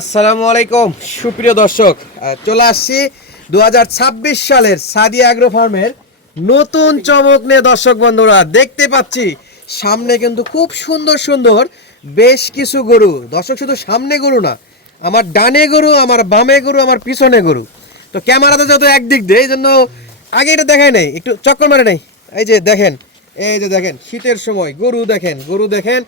আসসালামু আলাইকুম সুপ্রিয় দর্শক, চলে আসছি 2026 সালের সাদিয়া অ্যাগ্রো ফার্মের নতুন চমক নিয়ে। দর্শক বন্ধুরা দেখতে পাচ্ছি সামনে কিন্তু খুব সুন্দর সুন্দর বেশ কিছু গরু। দর্শক শুধু সামনে গরু না, আমার ডানে গরু, আমার বামে গরু, আমার পিছনে গরু। তো ক্যামেরাতে যত একদিক দিয়ে, এই জন্য আগে এটা দেখায় নাই, একটু চক্কর মারে নাই। এই যে দেখেন, এই যে দেখেন শীতের সময় গরু দেখেন, গরু দেখেন,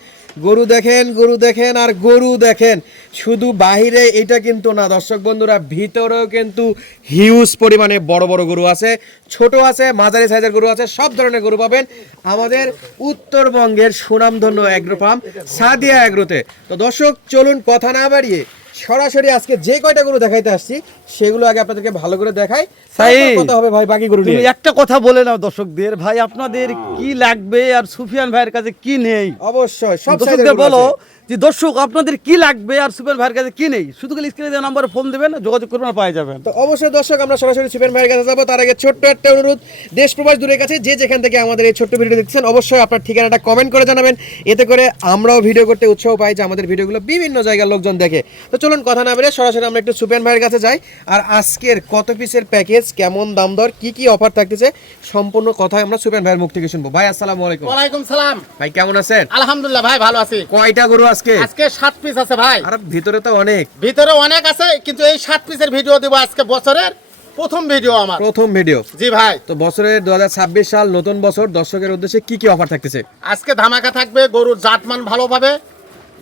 গরু দেখেন, গরু দেখেন আর গরু দেখেন। শুধু বাহিরে এটা কিন্তু না দর্শক বন্ধুরা, ভিতরেও কিন্তু হিউজ পরিমাণে বড় বড় গরু আছে, ছোট আছে, মাঝারি সাইজের গরু আছে, সব ধরনের গরু পাবেন আমাদের উত্তরবঙ্গের সুনামধন্য অ্যাগ্রো ফার্ম সাদিয়া অ্যাগ্রোতে। তো দর্শক চলুন কথা না বাড়িয়ে সরাসরি আজকে যে কয়টা গরু দেখাইতে আসছি সেগুলো আগে আপনাদেরকে ভালো করে দেখাই, তারপর কথা হবে ভাই বাকি গরু নিয়ে। একটা কথা বলে নাও দর্শকদের, ভাই আপনাদের কি লাগবে আর সুফিয়ান ভাইয়ের কাছে কি নেই অবশ্যই সব দর্শকদের বলো যে দর্শক আপনাদের কি লাগবে আর সুফিয়ান ভাইয়ের কাছে কি নেই, শুধু খালি স্ক্রিনে দেওয়া নম্বরে ফোন দেবেন, যোগাযোগ করবেন, পাওয়া যাবেন। তো অবশ্যই দর্শক আমরা সরাসরি সুফিয়ান ভাইয়ের কাছে যাবো। তার আগে ছোট্ট একটা অনুরোধ, দেশ প্রবাস দূরের কাছে যে যেখান থেকে আমাদের এই ছোট্ট ভিডিও দেখছেন অবশ্যই আপনার ঠিকানাটা কমেন্ট করে জানাবেন, এতে করে আমরাও ভিডিও করতে উৎসাহ পাই যে আমাদের ভিডিওগুলো বিভিন্ন জায়গার লোকজন দেখে। তো চলুন কথা না বেরিয়ে সরাসরি আমরা একটু সুফিয়ান ভাইয়ের কাছে যাই, আর আজকের কত পিসের প্যাকেজ, কেমন দাম দর, কি কি অফার থাকতেছে সম্পূর্ণ কথা আমরা সুফিয়ান ভাইয়ের মুখ থেকে শুনবো। ভাই আসসালামু আলাইকুম। ওয়ালাইকুম সালাম। ভাই কেমন আছেন? আলহামদুলিল্লাহ ভাই, ভালো আছি। কয়টা গরু আজকে? আজকে 7 পিস আছে ভাই। আর ভিতরে তো অনেক, ভিতরে অনেক আছে, কিন্তু এই 7 পিসের ভিডিও দেব আজকে, বছরের প্রথম ভিডিও আমার। প্রথম ভিডিও? জি ভাই। তো বছরের 2026 সাল নতুন বছর, দর্শকের উদ্দেশ্যে কি কি অফার থাকতেছে? আজকে ধামাকা থাকবে, গরুর জাতমান ভালো পাবে,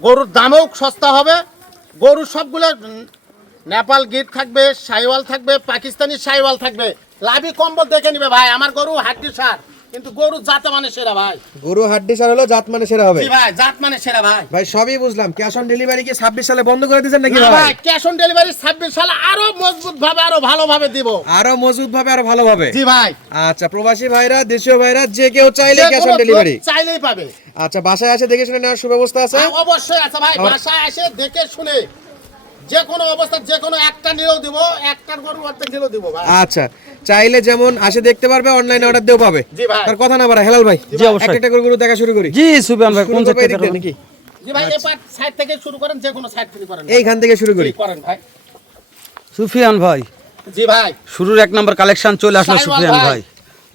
গরুর দামও সস্তা হবে, গরুর সবগুলো নেপাল গির থাকবে, শাইওয়াল থাকবে, পাকিস্তানি শাইওয়াল থাকবে। লাভি কম্বল দেখে নিবে ভাই, আমার গরু হাড্ডি সার, কিন্তু গরু জাত মানে সেরা ভাই। গরু হাড্ডি সার হলো, জাত মানে সেরা হবে। জি ভাই, জাত মানে সেরা ভাই। ভাই সবই বুঝলাম, ক্যাশ অন ডেলিভারি কি 26 সালে বন্ধ করে দিয়েছেন নাকি না ভাই? ভাই, ক্যাশ অন ডেলিভারি 26 সালে আরো মজবুত ভাবে, আরো ভালোভাবে দিব। আরো মজবুত ভাবে, আরো ভালোভাবে। জি ভাই। আচ্ছা, প্রবাসী ভাইরা, দেশীয় ভাইরা যে কেউ চাইলে ক্যাশ অন ডেলিভারি চাইলেই পাবে। আচ্ছা, বাসায় এসে দেখে শুনে নেওয়ার সুব্যবস্থা আছে? হ্যাঁ, অবশ্যই আছে ভাই। বাসায় এসে দেখে শুনে যে কোনো অবস্থা, যে কোনো একটা নিলেও দিব, একটার গরু অর্ধেক নিলেও দিব ভাই। আচ্ছা, চাইলে যেমন আসে দেখতে পারবে, অনলাইনে অর্ডার দিয়েও পাবে। জি ভাই। তার কথা না বাড়া, হেলাল ভাই জি অবশ্যই। একটা গরু দেখা শুরু করি। জি সুফিয়ান ভাই, কোন শুরু করবো এই থেকে দিক দিয়ে নাকি? জি ভাই, এই পার্ট সাইড থেকে শুরু করেন, যে কোনো সাইড থেকে করেন। এইখান থেকে শুরু করি। জি, করেন ভাই। সুফিয়ান ভাই, জি ভাই। শুরুর এক নম্বর কালেকশন চলে আসলো সুফিয়ান ভাই।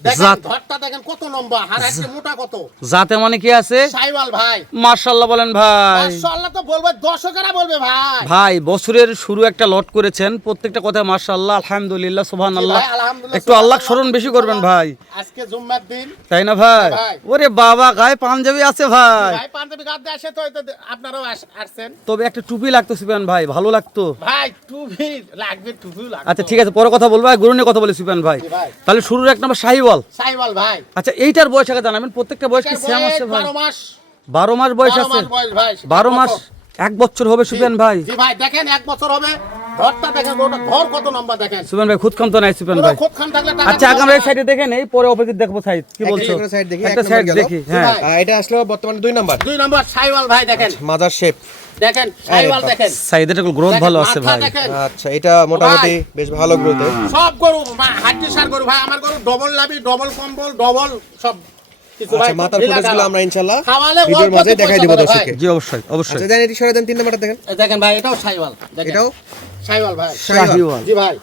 দেখেন জাত ধরটা দেখেন কত লম্বা, আর একটা মোটা কত। জাতে মানে কি আছে? শাইওয়াল ভাই। মাশাআল্লাহ বলেন ভাই। মাশাআল্লাহ তো বলবে, দর্শকেরা বলবে ভাই। ভাই বছরের শুরু একটা লট করেছেন, প্রত্যেকটা কথা মাশাআল্লাহ, আলহামদুলিল্লাহ, সুবহানাল্লাহ। জি ভাই, আলহামদুলিল্লাহ, একটু আল্লাহ স্মরণ বেশি করবেন ভাই। আজকে জুম্মার দিন, তাই না ভাই? ভাই। ওরে বাবা, গায়ে পাঞ্জাবি আছে ভাই। ভাই পাঞ্জাবি গাদ্দে আসে তো, এই তো আপনারাও আসছেন। তবে একটা টুপি লাগতো সুফিয়ান ভাই, ভালো লাগতো। ভাই টুপি লাগবে, টুপি লাগবে। আচ্ছা ঠিক আছে, পরে কথা বলবো, গরু নিয়ে কথা বলি সুফিয়ান ভাই। জি ভাই। তাহলে শুরুর এক নম্বর শাহিওয়াল। শাইওয়াল ভাই। আচ্ছা, এইটার বয়স আগে জানাবেন, প্রত্যেকটা বয়স কি সেম আছে ভাই? 12 মাস। 12 মাস বয়স 12 আছে? মাস বয়স ভাই। 12 মাস 1 বছর হবে সুফিয়ান ভাই। জি ভাই, দেখেন 1 বছর হবে। ধরটা দেখেন, ওটা ধর কত লম্বা দেখেন। সুফিয়ান ভাই খুদ খাম তো নাই সুফিয়ান পুরো ভাই। খুদখান থাকলে টাকা আচ্ছা, আগে দিতে আমরা এই হবে। সাইডে দেখে নেই, পরে অপোজিট দেখবো সাইড। কি বলছো? একটা সাইড দেখি, একটা এক সাইড নম্বর গেল। দেখি, হ্যাঁ। ভাই। এটা আসলো বর্তমানে 2 নাম্বার। 2 নম্বর শাইওয়াল ভাই, দেখেন মাদার শেপ। দেখেন শাইওয়াল দেখেন। সাইডের গ্রোথ ভালো আছে মাথা ভাই। দেখেন। আচ্ছা, এটা মোটামুটি বেশ ভালো গ্রোথে। সব গরু হাড্ডি সার গরু ভাই, আমার গরু ডবল লাভি, ডবল কম্বল, ডবল সব কিছু ভাই। আচ্ছা, মাথার ঢিলা ফুটেজগুলো ঢালা। আমরা ইনশাআল্লাহ খাওয়ালে ভিডিওর অল্প মাঝে কিছু দেখাই দিব পয়সা করে দর্শককে। জি অবশ্যই অবশ্যই। আচ্ছা, জানেন এটি সরে দেন 3 নাম্বারটা দেখেন। এই দেখেন ভাই, এটাও শাইওয়াল দেখেন। এটাও শাইওয়াল ভাই। শাহিওয়াল। জি ভাই।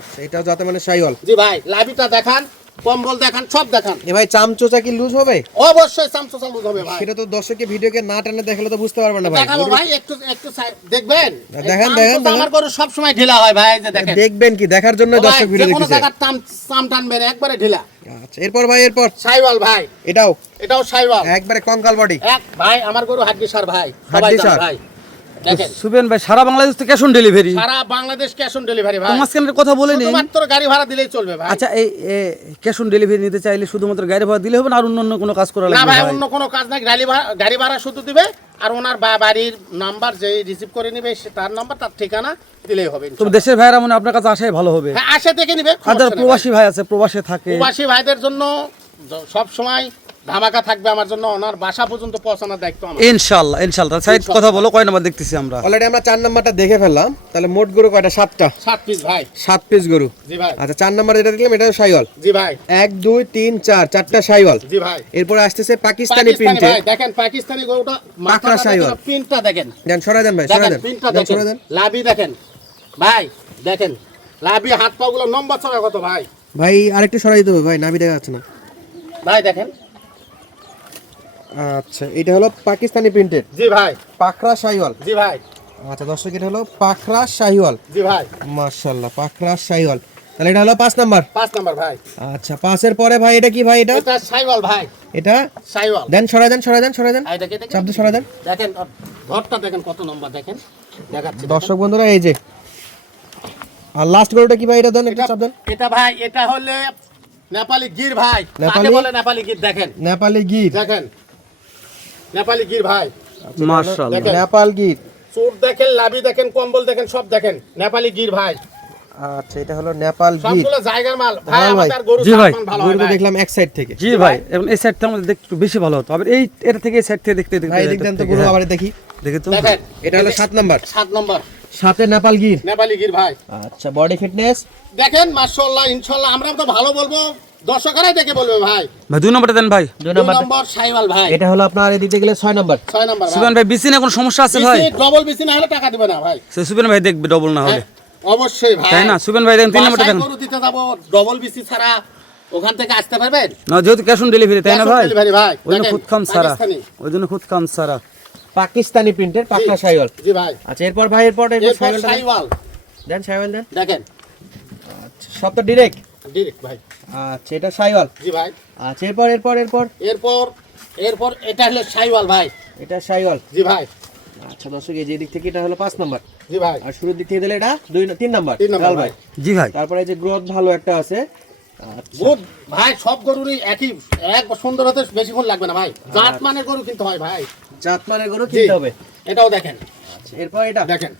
আচ্ছা, এটাও যাতে মানে শাইওয়াল। জি ভাই, লাভিটা দেখান, কম্বল দেখান, সব দেখান। এ ভাই চামচোচা কি লুজ হবে? অবশ্যই চামচা চালু হবে ভাই। সেটা তো দর্শককে ভিডিওকে না টানে দেখালে তো বুঝতে পারবে না ভাই। দেখাবো ভাই, একটু একটু দেখবেন। দেখেন, এই দেখেন, চামচা দেখেন। আমার গরু সব সময় ঢিলা হয় ভাই, এই যে দেখেন। দেখবেন কি, দেখার জন্য ও ভাই, দর্শক ভিডিও যে কোনো দেখতেছে। জায়গার চাম টানবেন, একবারে ঢিলা। আচ্ছা, এরপর ভাই, এরপর শাইওয়াল ভাই। এটাও শাইওয়াল। একবারে কঙ্কাল বডি। এক ভাই, আমার গরু হাড্ডি সার ভাই, সবাই হাড্ডি জানে সার। ভাই। দেখেন সুফিয়ান ভাই, সারা বাংলাদেশ তো ক্যাশ অন ডেলিভারি। সারা বাংলাদেশ ক্যাশ অন ডেলিভারি ভাই। মাঝখানের কথা বলে নিন। শুধুমাত্র গাড়ি ভাড়া দিলেই চলবে ভাই। আচ্ছা, এই ক্যাশ অন ডেলিভারি নিতে চাইলে শুধুমাত্র গাড়ি ভাড়া দিলে হবে না, আর অন্য কোনো কাজ করা না লাগবে ভাই, ভাই? অন্য কোনো কাজ নাই, গাড়ি ভাড়া শুধু দিবে, আর ওনার বাড়ির নাম্বার যে রিসিভ করে নিবে, তার নাম্বার, তার ঠিকানা দিলেই হবে। তবে দেশের ভাইরা মনে হয় আপনার কাছে আসাই ভালো হবে। হ্যাঁ, আসে দেখে নিবে। আর যারা প্রবাসী ভাই আছে, প্রবাসে থাকে, প্রবাসী ভাইদের জন্য সব সময় ধামাকা থাকবে আমার জন্য, ওনার বাসা পর্যন্ত পৌঁছানোর দায়িত্ব আমার। ইনশাআল্লাহ ইনশাআল্লাহ। সাইড কথা বলো, কয় নাম্বার দেখতেছি আমরা? অলরেডি আমরা 4 নাম্বারটা দেখে ফেললাম, তাহলে মোট গরু কয়টা? 7টা। 7 পিস ভাই। 7 পিস গরু। জি ভাই। আচ্ছা 4 নাম্বার যেটা দেখলাম এটা শাইওয়াল। জি ভাই। 1 2 3 4 চারটা শাইওয়াল। জি ভাই। এরপরে আসতেছে পাকিস্তানি প্রিন্টে। ভাই দেখেন পাকিস্তানি গরুটা, পাকড়া শাইওয়াল। প্রিন্টটা দেখেন। দেন সরাই দেন ভাই, সরাই দেখেন দেন। প্রিন্টটা দেন দেখেন, সরাই দেন। লাভি দেখেন ভাই, দেখেন লাভি, হাত পা গুলো নম্বর ছড়া কত ভাই। ভাই আরেকটু সরাই দিতে হবে ভাই, নাভি দেখা যাচ্ছে না। ভাই দেখেন। আচ্ছা এটা হলো পাকিস্তানি প্রিন্টেড। জি ভাই। পাকড়া শাইওয়াল। জি ভাই। আচ্ছা দর্শক এটা হলো পাকড়া শাইওয়াল। জি ভাই। মাশাআল্লাহ পাকড়া শাইওয়াল। তাহলে এটা হলো 5 নাম্বার। 5 নাম্বার ভাই। আচ্ছা 5 এর পরে ভাই এটা কি ভাই? এটা এটা শাইওয়াল ভাই। এটা শাইওয়াল। দেন সরাই দেন, সরাই দেন, সরাই দেন। এই দেখেন, চাপ দিয়ে সরাই দেন। দেখেন ধরটা দেখেন কত নম্বর দেখেন, দেখাচ্ছি। দর্শক বন্ধুরা এই যে, আর লাস্ট গরুটা কি ভাই? এটা দেন, একটা চাপ দেন। এটা ভাই, এটা হলে নেপালি গির ভাই। কাকে বলে নেপালি গির? দেখেন নেপালি গির। দেখেন নেপালি গির ভাই। মাশাআল্লাহ। দেখেন। নেপাল গির। চুট দেখেন, লাভি দেখেন, কম্বল দেখেন, সব দেখেন। নেপালি গির ভাই। আচ্ছা এটা হলো নেপাল গির। সবগুলো জায়গার মাল ভাই। ভালো ভাই। আমাদের গরু জি ভাই। জাতমান ভালো হয় গরুটা ভাই। দেখলাম এক সাইড থেকে। জি ভাই, এবং এই সাইডটা আমাদের দেখতে একটু বেশি ভালো হতো। আবার এই এটা থেকে এই সাইড থেকে দেখতে দেখতে ভাই দেখতেন তো গরু আবার দেখি। দেখে তো দেখেন এটা হলো 7 নাম্বার। 7 নম্বর 7 নেপাল গির। নেপালি গির ভাই। আচ্ছা বডি ফিটনেস দেখেন মাশাআল্লাহ ইনশাআল্লাহ, আমরা তো ভালো বলবো, দর্শকরাই দেখে বলবে ভাই। ভাই 2 নম্বরটা দেন ভাই। 2 2 নাম্বার। নম্বর শাইওয়াল ভাই। এটা হলো আপনার এদিকে গেলে 6 নাম্বার। 6 নম্বর ভাই। সুবেন ভাই বিসিনে কোনো সমস্যা আছে ভাই? ডবল বিসি না হলে টাকা দিবে না ভাই। সে সুবেন ভাই দেখবে ডবল না হলে। হ্যাঁ, অবশ্যই ভাই। তাই না? সুবেন ভাই দেখেন 3 নম্বরটা বাসায় দেন। গরু দিতে যাবো, ডবল বিসি ছাড়া ওখান থেকে আসতে পারবেন? না যেহেতু ক্যাশ অন ডেলিভারি, তাই না Cash on ভাই? delivery ভাই। ওই জন্য দেখেন, খুদ খাম সারা, পাকিস্তানি। ওই জন্য খুদ খাম সারা। পাকিস্তানি প্রিন্টের পাকড়া শাইওয়াল। জি ভাই। আচ্ছা এরপর ভাই এরপর এরপর শাইওয়ালটা দেন। শাইওয়াল দেন শাইওয়াল দেন। দেখেন আচ্ছা সব তো ডাইরেক্ট। ডিরেক্ট ভাই। আচ্ছা এটা শাইওয়াল। জি ভাই। আচ্ছা এরপর এরপর এটা হলো শাইওয়াল ভাই। এটা শাইওয়াল। জি ভাই। আচ্ছা দর্শক এই যে দিক থেকে এটা হলো 5 নাম্বার। জি ভাই। আর শুরুর দিক থেকে দিলে এটা 3 নাম্বার। 3 নম্বর লাল ভাই। জি ভাই। তারপরে এই যে গ্রোথ ভালো একটা আছে। আচ্ছা গুড ভাই, সব গরুরই একই, এক সুন্দর হতে বেশিক্ষণ লাগবে না ভাই। জাত মানের গরু কিনতে হয় ভাই। জাতমানের গরু জি। কিনতে হবে। এটাও দেখেন। আচ্ছা এরপর এটা দেখেন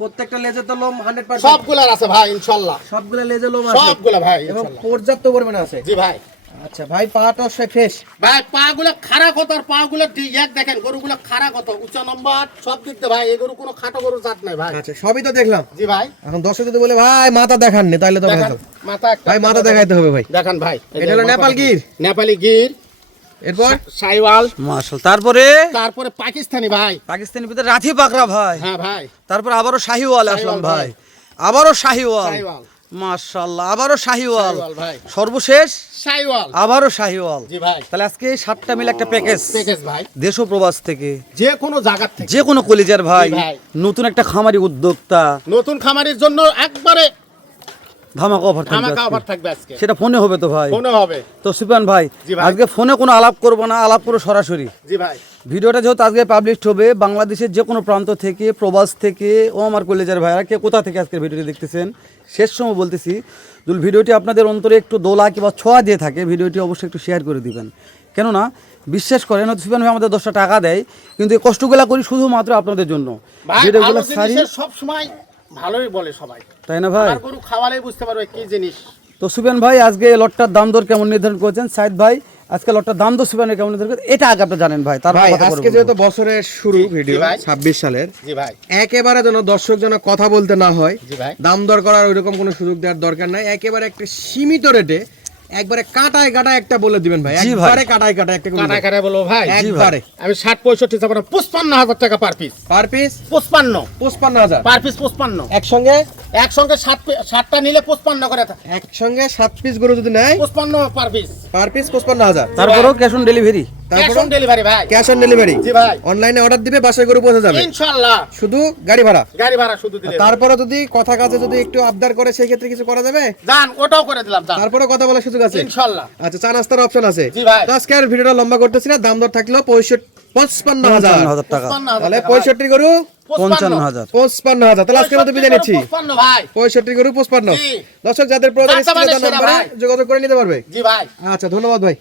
প্রত্যেকটা লেজের তো লোম 100%। সবগুলার আছে ভাই ইনশাআল্লাহ। সবগুলা লেজের লোম আছে সবগুলা ভাই এবং ইনশাআল্লাহ। পর্যাপ্ত পরিমাণে আছে। জি ভাই। আচ্ছা ভাই পাটা ফ্রেশ। ভাই পা গুলো খাড়া কত, আর পা গুলো এক দেখেন, গরুগুলো খাড়া কত, উঁচা নম্বর সব দিক দিয়ে ভাই। এই গরু কোনো খাটো গরু জাত নাই ভাই। আচ্ছা সবই তো দেখলাম। জি ভাই। এখন দর্শক যদি বলে ভাই মাথা দেখাননি তাহলে তো দেখেন হয়তো মাথা একটা, ভাই মাথা দেখাইতে হবে ভাই। দেখেন ভাই। এটা হলো নেপাল গির। নেপালি গির, এরপর শাইওয়াল, মাশাআল্লাহ। তারপরে তারপরে পাকিস্তানি ভাই। পাকিস্তানের ভিতরে রাথি পাকড়া ভাই। হ্যাঁ ভাই। তারপর আবারও শাহিওয়াল আসলাম শাহিওয়াল ভাই। ভাই। আবারও শাহিওয়াল। শাইওয়াল। মাশাআল্লাহ, আবারও শাহিওয়াল। শাইওয়াল ভাই। সর্বশেষ শাইওয়াল। আবারও শাহিওয়াল। জি ভাই। তাহলে আজকে 7টা মিলে একটা প্যাকেজ, প্যাকেজ ভাই। দেশ ও প্রবাস থেকে, যে কোনো জায়গা থেকে, যে কোনো কলিজার ভাই, জি ভাই। নতুন একটা খামারি উদ্যোক্তা, নতুন খামারির জন্য একবারে ধামাকা অফার থাকবে ধামাকা আজকে। অফার থাকবে আজকে। সেটা ফোনে হবে তো ভাই? মনে হবে। তো সুপান ভাই জি ভাই। আজকে ফোনে কোনো আলাপ করব না, আলাপ করো সরাসরি। জি ভাই। ভিডিওটা যেহেতু আজকে পাবলিশ হবে, বাংলাদেশের যে কোনো প্রান্ত থেকে, প্রবাস থেকে, ও আমার কলেজের ভাইরা কে কোথা থেকে আজকের ভিডিওটি দেখতেছেন, শেষ সময় বলতেছি, যদি ভিডিওটি আপনাদের অন্তরে একটু দোলা কিংবা ছোঁয়া দিয়ে থাকে, ভিডিওটি অবশ্যই একটু শেয়ার করে দিবেন। কেননা বিশ্বাস করেন হয়তো সুপান ভাই আমাদের 10টা টাকা দেয়, কিন্তু এই কষ্টগুলা করি শুধুমাত্র আপনাদের জন্য। ভাই ভিডিওগুলো ভালো সারি, জিনিসের সব সময় ভালোই বলে সবাই। তাই না ভাই? আর গরু খাওয়ালেই বুঝতে পারবে কি জিনিস। তো সুবেন ভাই আজকে লটটার দাম দর কেমন নির্ধারণ করেছেন? সাইদ ভাই আজকে লটটার দাম দর সুবেনের কেমন নির্ধারণ করেছেন এটা আগে আপনি জানেন ভাই। তারপর ভাই কথা আজকে বলবো। যেহেতু বছরের শুরু জি, ভিডিও জি ভাই। 26 সালের, জি ভাই। একেবারে যেন দর্শক যেন কথা বলতে না হয়, জি ভাই। দাম দর করার ওইরকম কোনো সুযোগ দেওয়ার দরকার নাই। একেবারে একটা সীমিত রেটে একবারে কাটায় কাটায় একটা বলে দিবেন ভাই। জি ভাই। একবারে কাটায় কাটায় একটা কাটা কাটা বলো ভাই। একবারে আমি 60-65 চাপা 55,000 টাকা per piece. Per piece 55 55,000 per piece 55। একসঙ্গে একসঙ্গে 7টা নিলে 55 করে, একসঙ্গে 7 পিস গরু যদি নেয় 55 পার পিস। পার পিস 55,000। তারপরেও ক্যাশ অন ডেলিভারি। ক্যাশ তারপর অন ডেলিভারি ভাই। Cash on delivery. জি ভাই। অনলাইনে অর্ডার দিবে, বাসায় গরু পৌঁছে যাবে, ইনশাআল্লাহ। শুধু গাড়ি ভাড়া। গাড়ি ভাড়া শুধু দিলে। তারপরে যদি কথা কাজে যদি একটু আবদার করে সেই ক্ষেত্রে কিছু করা যাবে, জান ওটাও করে দিলাম জান। তারপরে কথা বলার সুযোগ আছে ইনশাআল্লাহ। আচ্ছা চা নাস্তার অপশন আছে। জি ভাই। তো আজকে আর ভিডিওটা লম্বা করতেছি না, দাম দর থাকলো 55,000 55,000 টাকা। 55,000 তাহলে টাকা ভাই। 65 গরু 55,000। 55,000। তাহলে আজকে মতো বিদায় নিচ্ছি। 55 ভাই। 65 গরু 55। জি। দর্শক যাদের প্রয়োজন বাচ্চা মানে স্ক্রিনে দেওয়া সেরা নম্বরে ভাই। যোগাযোগ করে নিতে পারবে। জি ভাই। আচ্ছা ধন্যবাদ ভাই।